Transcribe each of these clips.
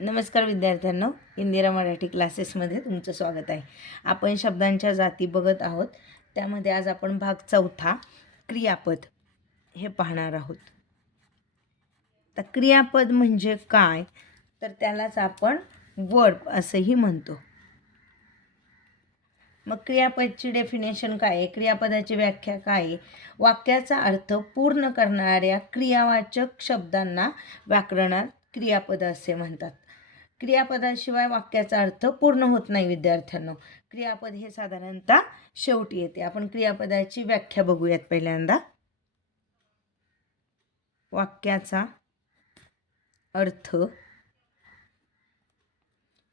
नमस्कार विद्यार्थ्यांनो इंदिरा मराठी क्लासेसमध्ये तुमचं स्वागत आहे. आपण शब्दांच्या जाती बघत आहोत. त्यामध्ये आज आपण भाग चौथा क्रियापद हे पाहणार आहोत. तर क्रियापद म्हणजे काय? तर त्यालाच आपण वर्ब असंही म्हणतो. मग क्रियापदची डेफिनेशन काय आहे? क्रियापदाची व्याख्या काय आहे? वाक्याचा अर्थ पूर्ण करणाऱ्या क्रियावाचक शब्दांना व्याकरणात क्रियापद असे म्हणतात. क्रियापदाशिवाय वाक्याचा अर्थ पूर्ण होत नाही विद्यार्थ्यांनो. क्रियापद हे साधारणतः शेवटी येते. आपण क्रियापदाची व्याख्या बघूयात पहिल्यांदा. वाक्याचा अर्थ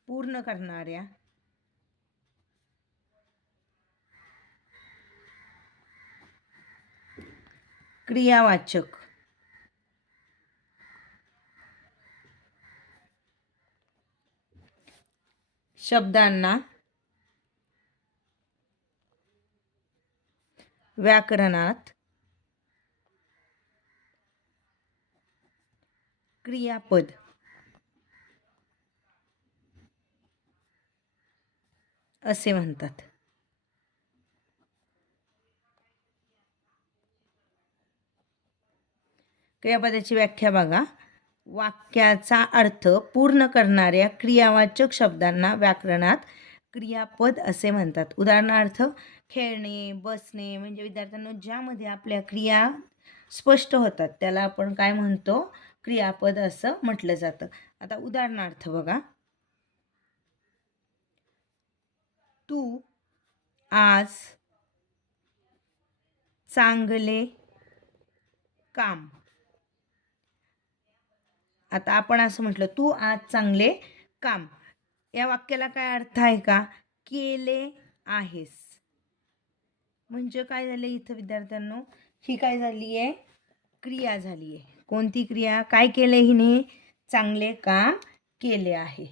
पूर्ण करणाऱ्या क्रियावाचक शब्दांना व्याकरणात क्रियापद. असे म्हणतात. क्रियापदाची व्याख्या बघा. वाक्याचा अर्थ पूर्ण करणाऱ्या क्रियावाचक शब्दांना व्याकरणात क्रियापद असे म्हणतात. उदाहरणार्थ खेळणे बसणे म्हणजे विद्यार्थ्यांना ज्यामध्ये आपल्या क्रिया स्पष्ट होतात त्याला आपण काय म्हणतो? क्रियापद असं म्हटलं जातं. आता उदाहरणार्थ बघा. तू आज चांगले काम आता आपण असं म्हटलं तू आज चांगले काम. या वाक्याला काय अर्थ आहे का? केले आहेस. म्हणजे काय झालं इथं विद्यार्थ्यांनो? ही काय झाली आहे? क्रिया झाली आहे. कोणती क्रिया? काय केलं हिने? चांगले काम केले आहे.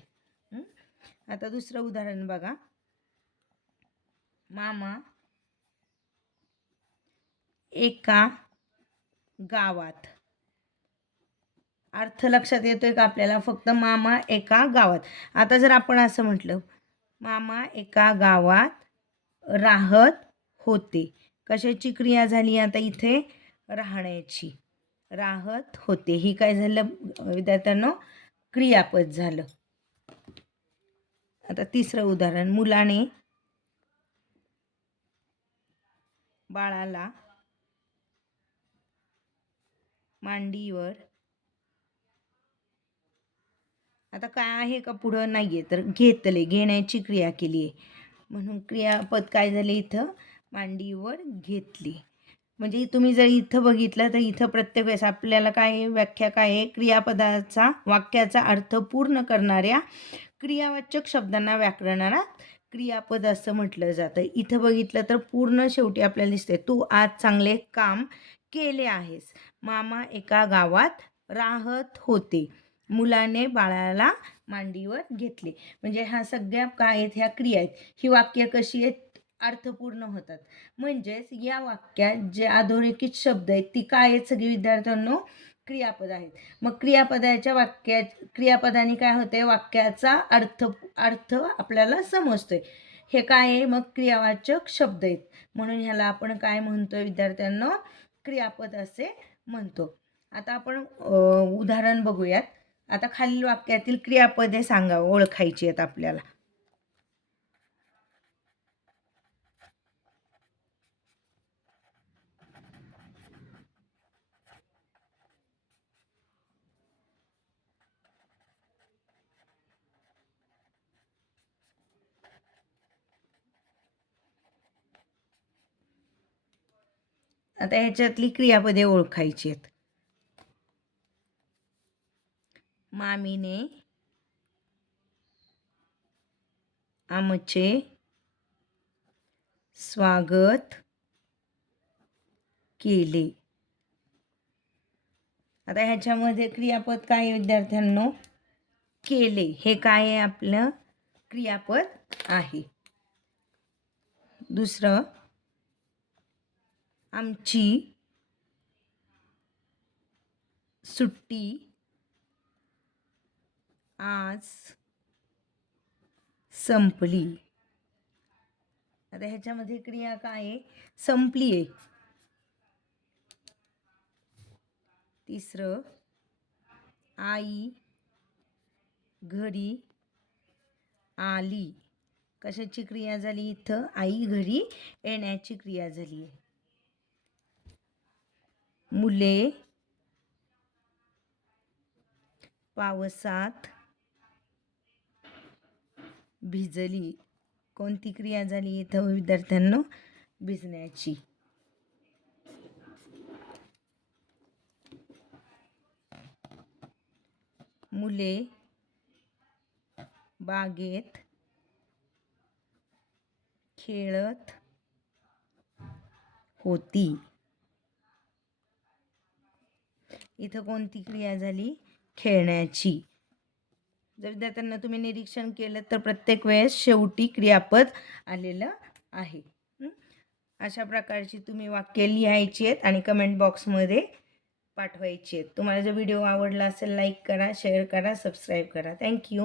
आता दुसरं उदाहरण बघा. मामा एका गावात अर्थ लक्षात येतो आहे का आपल्याला? फक्त मामा एका गावात. आता जर आपण असं म्हटलं मामा एका गावात राहत होते. कशाची क्रिया झाली आता इथे? राहण्याची. राहत होते. ही काय झालं? विद्यार्थ्यांनो क्रियापद झालं. आता तिसरं उदाहरण. मुलाने बाळाला मांडीवर आता काय आहे का पुढं? नाही आहे तर घेतले घेण्याची क्रिया केली आहे म्हणून क्रियापद काय झाले इथं? मांडीवर घेतली. म्हणजे तुम्ही जर इथं बघितलं तर इथं प्रत्येक वेळेस आपल्याला काय आहे, व्याख्या काय आहे? क्रियापदाचा वाक्याचा अर्थ पूर्ण करणाऱ्या क्रियावाचक शब्दांना व्याकरणात क्रियापद असं म्हटलं जातं. इथं बघितलं तर पूर्ण शेवटी आपल्याला दिसते तू आज चांगले काम केले आहेस. मामा एका गावात राहत होते. मुलाने बाळाला मांडीवर घेतले. म्हणजे ह्या सगळ्या काय आहेत ह्या क्रिया आहेत. ही वाक्य कशी आहेत अर्थपूर्ण होतात. म्हणजेच या वाक्यात जे अधोरेखित शब्द आहेत ती काय आहेत सगळी विद्यार्थ्यांनो? क्रियापद आहेत. मग क्रियापदाच्या वाक्या क्रियापदाने काय होते वाक्याचा अर्थ अर्थ आपल्याला समजतोय. हे काय आहे? मग क्रियावाचक शब्द आहेत. म्हणून ह्याला आपण काय म्हणतोय विद्यार्थ्यांना? क्रियापद असे म्हणतो. आता आपण उदाहरण बघूयात. आता खालील वाक्यातील क्रियापदे सांगा ओळखायची आहेत आपल्याला. आता ह्याच्यातली क्रियापदे ओळखायची आहेत. मामीने आमचे स्वागत केले. आता ह्याच्यामध्ये क्रियापद काय विद्यार्थ्यांनो? केले. हे काय आहे आपलं? क्रियापद आहे. दुसरं आमची सुट्टी आज संपली. आता ह्याच्यामध्ये क्रिया काय आहे? संपली आहे. तिसरं आई घरी आली. कशाची क्रिया झाली इथं? आई घरी येण्याची क्रिया झाली आहे. मुले पावसात भिजली. कोणती क्रिया झाली इथं विद्यार्थ्यांना? भिजण्याची. मुले बागेत खेळत होती. इथं कोणती क्रिया झाली? खेळण्याची. जर विद्यार्थ्यांना तुम्ही निरीक्षण केलं तर प्रत्येक वेळेस शेवटी क्रियापद आलेलं आहे. अशा प्रकारची तुम्ही वाक्य लिहायची आहेत आणि कमेंट बॉक्समध्ये पाठवायची आहेत. तुम्हाला जर व्हिडिओ आवडला असेल लाईक करा शेअर करा सबस्क्राईब करा. थँक्यू